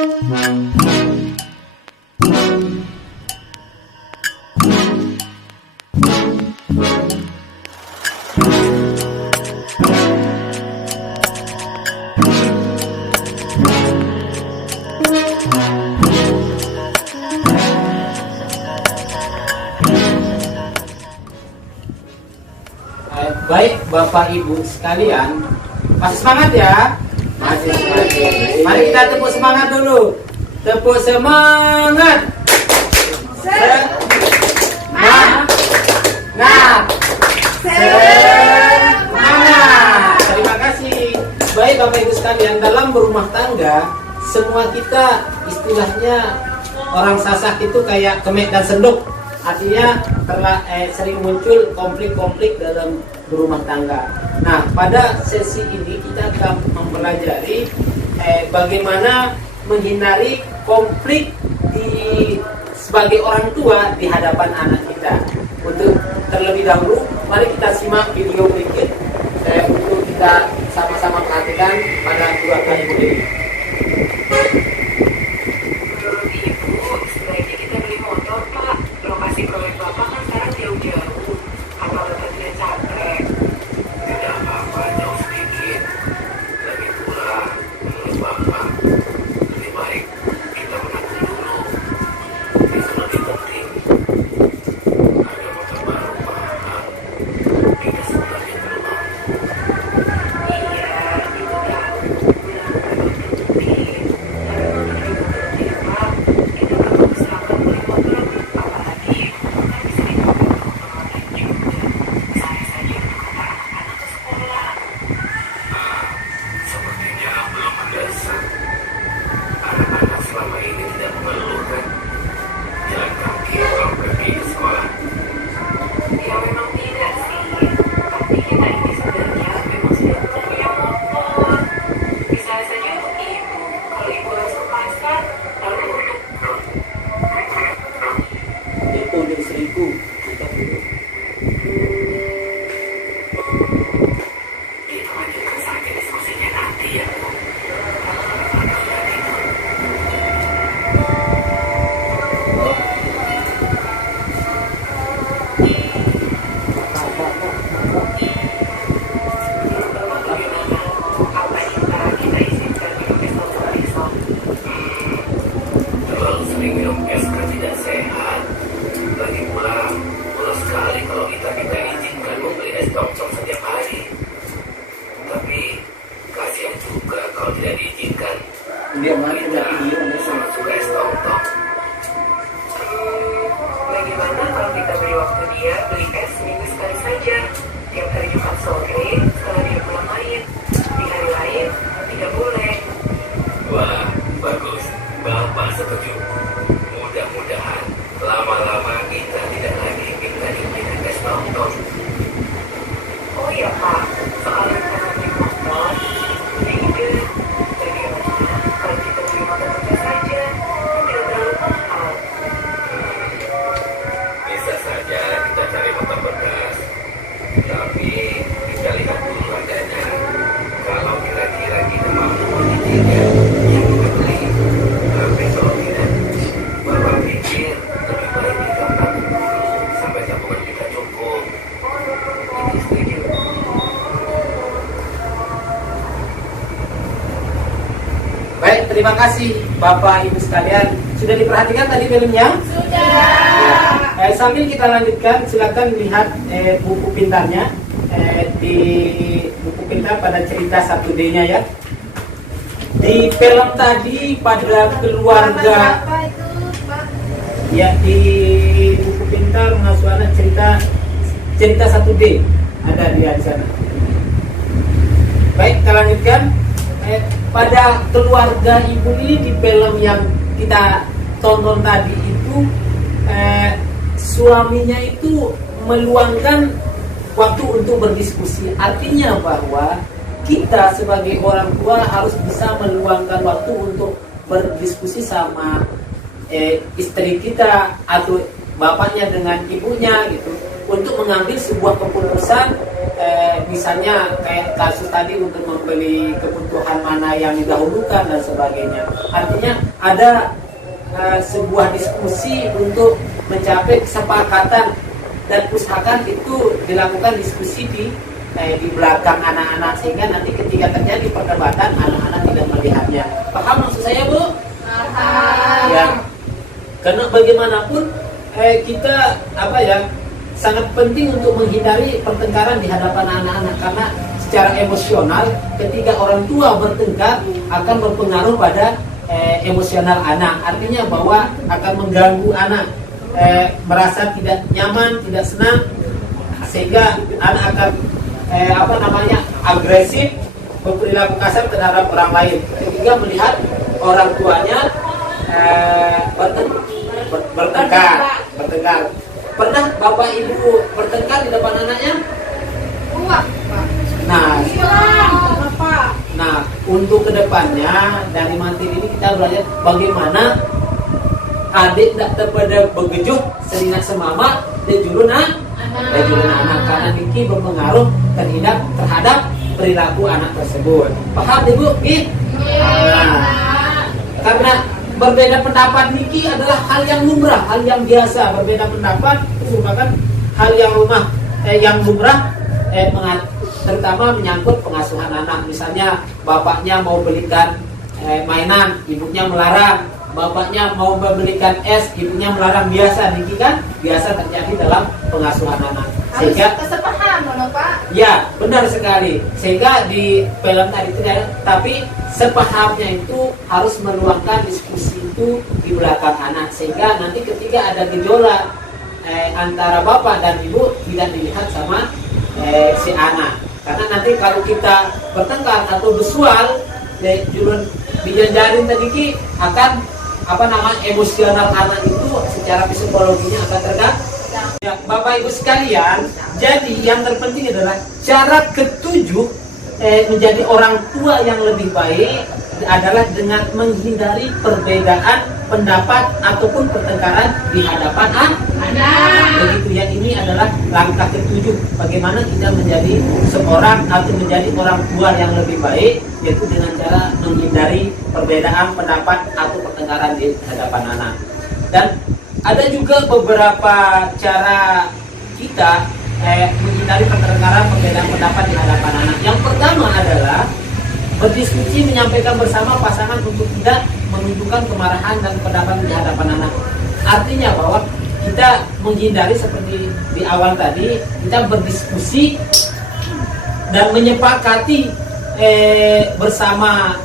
Baik Bapak Ibu sekalian, masih semangat ya? Masih semangat. Mari kita tepuk semangat dulu. Tepuk semangat. Semangat. Semangat. Terima kasih. Baik Bapak Ibu sekalian, dalam berumah tangga semua kita istilahnya orang Sasak itu kayak kemek dan sendok. Artinya sering muncul konflik-konflik dalam berumah tangga. Nah, pada sesi ini kita akan mempelajari bagaimana menghindari konflik sebagai orang tua di hadapan anak kita. Untuk terlebih dahulu, mari kita simak video berikut untuk kita sama-sama perhatikan pada keluarga ibu ini. Lokasi proyek Bapak kan sekarang jauh-jauh. Apa Bapak tidak capek? Tidak apa-apa, jauh sedikit. Lagi pula, menurut Bapak, lebih baik kita menanti dulu. Itu lebih penting. Ada motor baru, Pak. Kita sebenarnya belum mau. Iya, Ibu tahu. Benar-benar penting. Kalau lebih penting, Pak, kita tak usahakan beli motor. Bagaimana kalau kita beri waktu dia beli es seminggu sekali saja, tiap hari Jumat sore setelah dia pulang main. Di hari lain tidak boleh. Wah, bagus. Bapak setuju. Mudah-mudahan lama-lama kita tidak lagi minta dibelikan es nonton. Oh iya Pak, soal rencana beli motor, punya ide. Bagaimana kalau kita beli motor bekas saja, kan tidak terlalu mahal. Bisa saja kita cari motor bekas. Tapi kita lihat dulu harganya. Kalau kira-kira kita mampu menyicilnya, ya kita beli. Tapi kalau tidak, Bapak pikir lebih baik kita tabung dulu sampai tabungan kita cukup. Itu setuju. Baik, terima kasih Bapak Ibu sekalian. Sudah diperhatikan tadi filmnya? Sudah. Sambil kita lanjutkan, silakan lihat buku pintarnya. Di buku pintar pada cerita 1D-nya ya. Di film tadi pada keluarga, ya di buku pintar Mas cerita 1D ada di sana. Baik, kita lanjutkan. Pada keluarga ibu ini di film yang kita tonton tadi itu suaminya itu meluangkan waktu untuk berdiskusi. Artinya bahwa kita sebagai orang tua harus bisa meluangkan waktu untuk berdiskusi sama istri kita atau bapaknya dengan ibunya gitu, untuk mengambil sebuah keputusan misalnya kayak kasus tadi untuk membeli kebutuhan mana yang didahulukan dan sebagainya. Artinya ada sebuah diskusi untuk mencapai kesepakatan dan usahakan itu dilakukan diskusi di belakang anak-anak sehingga nanti ketika terjadi perdebatan anak-anak tidak melihatnya. Paham maksud saya, Bu? Paham. Ya. Karena bagaimanapun kita sangat penting untuk menghindari pertengkaran di hadapan anak-anak karena secara emosional ketika orang tua bertengkar akan berpengaruh pada emosional anak. Artinya bahwa akan mengganggu anak, merasa tidak nyaman, tidak senang, sehingga anak akan agresif, berperilaku kasar terhadap orang lain ketika melihat orang tuanya bertengkar. Pernah Bapak Ibu bertengkar di depan anaknya? Nah, untuk kedepannya dari materi ini kita belajar bagaimana adik tidak terpada begejuh selingat semama dan julun anak karena Niki berpengaruh terhadap perilaku anak tersebut. Paham Ibu? Karena berbeda pendapat Niki adalah hal yang lumrah, hal yang biasa. Berbeda pendapat itu merupakan hal yang lumrah, terutama menyangkut pengasuhan anak. Misalnya bapaknya mau belikan mainan, ibunya melarang. Bapaknya mau membelikan es, ibunya melarang. Biasa Niki kan biasa terjadi dalam pengasuhan anak. Sehingga kesepahaman, Pak. Ya, benar sekali. Sehingga di film tadi itu, tapi sepahamnya itu harus meluangkan diskusi itu di belakang anak sehingga nanti ketika ada gejolak antara bapak dan ibu tidak dilihat sama si anak. Karena nanti kalau kita bertengkar atau besual, dijanjarin tadi ki akan emosional anak itu secara psikologinya akan terganggu. Ya, Bapak Ibu sekalian, jadi yang terpenting adalah cara ketujuh menjadi orang tua yang lebih baik adalah dengan menghindari perbedaan pendapat ataupun pertengkaran di hadapan anak. Begitu ya, ini adalah langkah ketujuh bagaimana kita menjadi seorang atau menjadi orang tua yang lebih baik, yaitu dengan cara menghindari perbedaan pendapat atau pertengkaran di hadapan anak. Dan ada juga beberapa cara kita menghindari pertengkaran perbedaan pendapat di hadapan anak. Yang pertama adalah berdiskusi, menyampaikan bersama pasangan untuk tidak menunjukkan kemarahan dan pendapat di hadapan anak. Artinya bahwa kita menghindari seperti di awal tadi, kita berdiskusi dan menyepakati bersama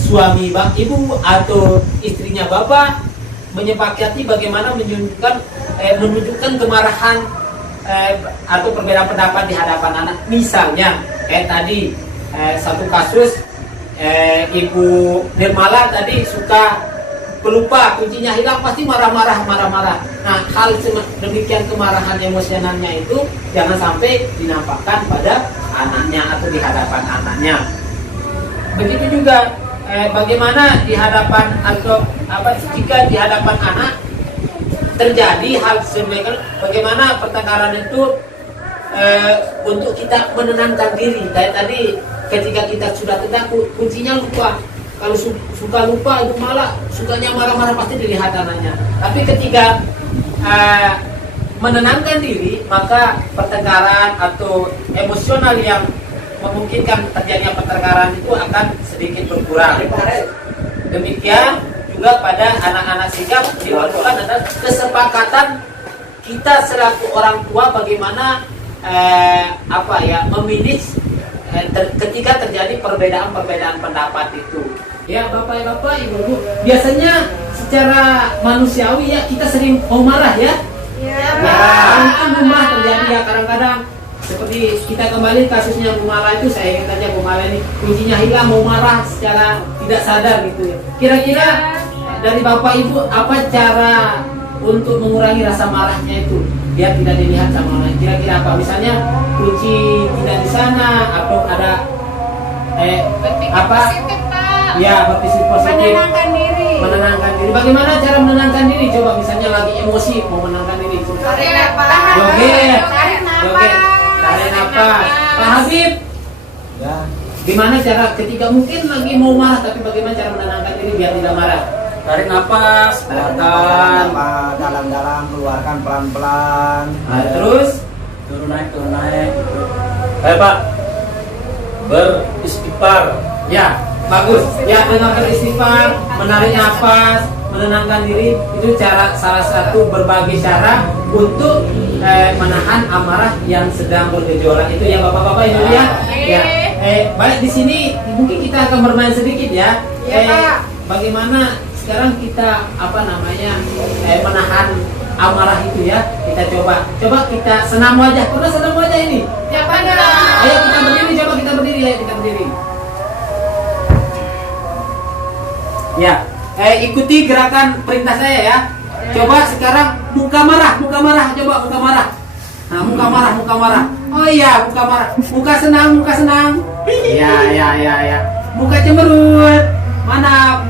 suami ibu atau istrinya bapak, menyepakati bagaimana menunjukkan kemarahan atau perbedaan pendapat di hadapan anak. Misalnya tadi satu kasus Ibu Nirmala tadi suka pelupa, kuncinya hilang, pasti marah-marah. Nah, hal demikian kemarahan emosionalnya itu jangan sampai dinampakkan pada anaknya atau di hadapan anaknya. Begitu juga bagaimana di hadapan atau jika di hadapan anak terjadi hal semacam bagaimana pertengkaran itu untuk kita menenangkan diri. Kayak tadi ketika kita sudah takut, kuncinya lupa. Kalau suka lupa itu malah sukanya marah-marah, pasti dilihat anaknya. Tapi ketika menenangkan diri, maka pertengkaran atau emosional yang memungkinkan terjadinya pertengkaran itu akan sedikit berkurang. Demikian juga pada anak-anak, sehingga dilakukan adalah kesepakatan kita selaku orang tua bagaimana memilih ketika terjadi perbedaan pendapat itu. Ya Bapak Ibu, biasanya secara manusiawi ya kita sering mau marah ya. Itu rumah terjadi ya kadang-kadang. Seperti kita kembali kasusnya Bu Mala itu, saya ingat aja Bu Mala ini kuncinya hilang, mau marah secara tidak sadar gitu ya. Kira-kira dari Bapak Ibu apa cara untuk mengurangi rasa marahnya itu biar tidak dilihat sama orang? Kira-kira apa? Misalnya kunci tidak di sana atau ada positif, Pak. Ya, berpikir positif. Menenangkan diri. Bagaimana cara menenangkan diri? Coba misalnya lagi emosi mau menenangkan diri. Tarik nafas. Joget. Tarik nafas. nafas. Pak Habib, Ya, gimana cara ketika mungkin lagi mau marah tapi bagaimana cara menenangkan diri biar tidak marah? tarik nafas, keluarkan, dalam-dalam, keluarkan pelan-pelan. Nah, terus turun naik gitu. Ayo Pak, beristighfar. ya bagus. Ya dengarkan istighfar, menarik nafas, menenangkan diri itu cara salah satu berbagai cara untuk menahan amarah yang sedang bergejolak itu ya bapak-bapak ibu ya. Ya. Baik di sini mungkin kita akan bermain sedikit ya. Iya, Pak. Bagaimana sekarang kita menahan amarah itu ya. Kita coba kita senam wajah. Pernah senam wajah ini? Ya pada. Ayo kita berdiri, coba kita berdiri ya, kita berdiri. Ya, ikuti gerakan perintah saya ya. Coba sekarang muka marah, coba muka marah. Nah, muka marah. Oh iya, muka marah. Muka senang. Ya. Muka cemberut. Mana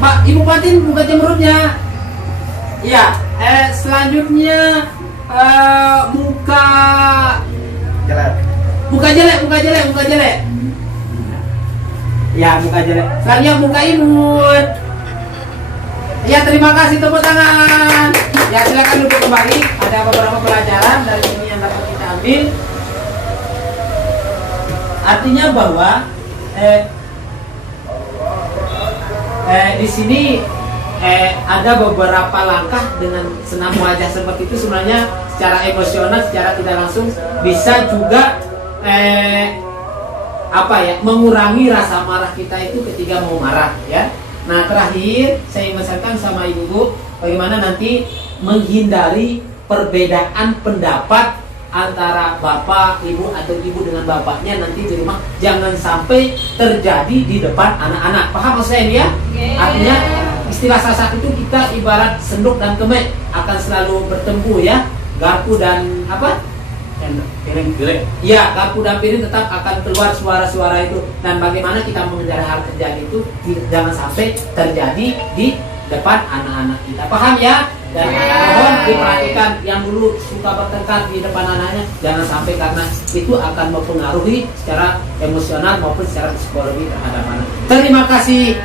Pak Ibu Patin muka cemberutnya? Iya, selanjutnya muka jelek. Ya, muka jelek. Selanjutnya muka imut. Ya, terima kasih, tepuk tangan. Ya, silakan duduk kembali. Ada beberapa pelajaran dari sini yang dapat kita ambil. Artinya bahwa di sini ada beberapa langkah dengan senam wajah seperti itu sebenarnya secara emosional, secara tidak langsung bisa juga mengurangi rasa marah kita itu ketika mau marah ya. Nah terakhir saya memesankan sama ibu bagaimana nanti menghindari perbedaan pendapat antara bapak ibu atau ibu dengan bapaknya nanti di rumah, jangan sampai terjadi di depan anak-anak. Paham maksud saya ini ya? Artinya istilah sasak itu kita ibarat sendok dan kemek akan selalu bertempur ya. Garpu dan piring. Ya, garpu dan piring tetap akan keluar suara-suara itu. Dan bagaimana kita menghindari hal terjadi itu jangan sampai terjadi di depan anak-anak kita. Paham ya? Dan mohon diperhatikan yang dulu suka bertengkar di depan anaknya jangan sampai, karena itu akan mempengaruhi secara emosional maupun secara psikologi terhadap anak. Terima kasih.